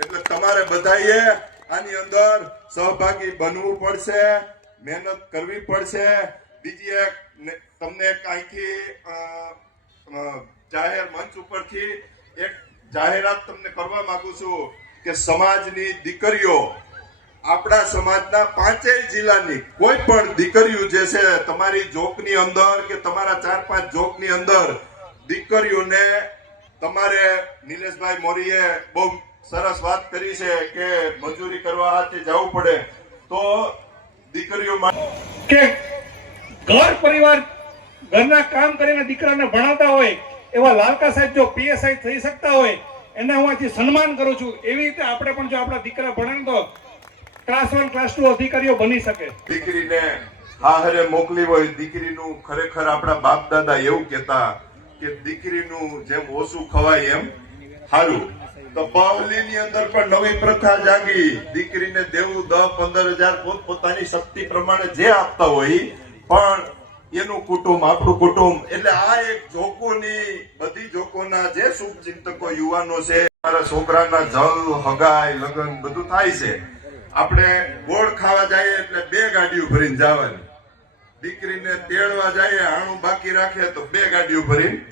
એટલે તમારે બધાએ આની અંદર સહભાગી બનવું પડશે મહેનત કરવી પડશે. બીજી એક તમને અ, જાહેર મંચ ઉપરથી એક જાહેરાત તમને કરવા માંગુ છું કે સમાજની દીકરીઓ આપણા સમાજના પાંચેય જિલ્લાની કોઈ પણ દીકરીઓ જે છે તમારી જોકની અંદર કે તમારા ચાર પાંચ જોકની અંદર દીકરીઓને તમારે નિલેશભાઈ મોરીએ બહુ સરસ વાત કરી છે કે મજૂરી કરવા હાથે જવું પડે તો દીકરીઓ કે ઘર પરિવાર ઘરના કામ કરીને દીકરાને ભણાવતા હોય એવા લાલકા સાહેબ જો પીએસઆઈ થઈ શકતા હોય એને હું આથી સન્માન કરું છું. એવી રીતે આપણે પણ જો આપણા દીકરા ભણે તો ક્લાસ વન ક્લાસ ટુ અધિકારીઓ બની શકે. દીકરીને હાહરે મોકલી હોય દીકરીનું ખરેખર આપણા બાપ દાદા એવું કહેતા કે દીકરીનું જેમ ઓછું ખવાય એમ સારું તો બાવલીની અંદર પણ નવી પ્રથા જાગી. દીકરીને દેવું દસ પંદર હજાર પોત પોતાની શક્તિ પ્રમાણે જે આપતા હોય, પણ એનું કુટુંબ, આપણું કુટુંબ. એટલે આ એક જોકોની, બધી જોકોના જે શુભ ચિંતકો યુવાનો છે, મારા છોકરાના જલ, હગાઈ, લગ્ન બધું થાય છે. આપણે ગોળ ખાવા જઈએ એટલે બે ગાડીઓ ભરીને જવાની. દીકરીને તેડવા જઈએ, આણું બાકી રાખે તો બે ગાડીઓ ભરીને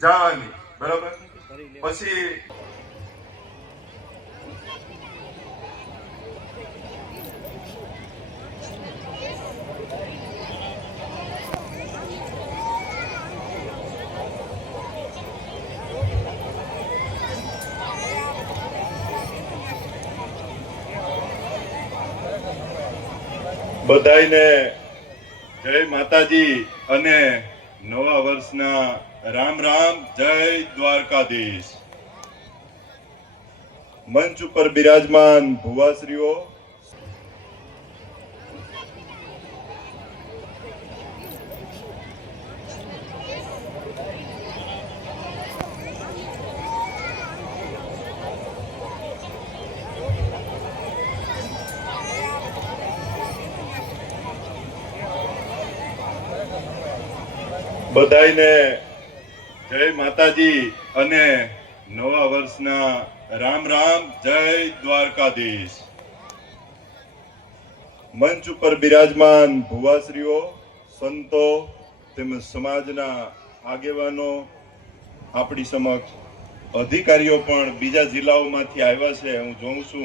જવાની. બરાબર? પછી બધાને જય માતાજી અને નવા વર્ષના રામ રામ જય દ્વારકાધીશ. મંચ ઉપર બિરાજમાન ભુવાશ્રીઓ બધાયને જય માતાજી અને નવા વર્ષના રામ રામ, જય દ્વારકાધીશ. મંચ ઉપર બિરાજમાન ભુવાશ્રીઓ, સંતો તેમજ સમાજના આગેવાનો, આપણી સમક્ષ અધિકારીઓ પણ બીજા જિલ્લાઓમાંથી આવ્યા છે. હું જોઉં છું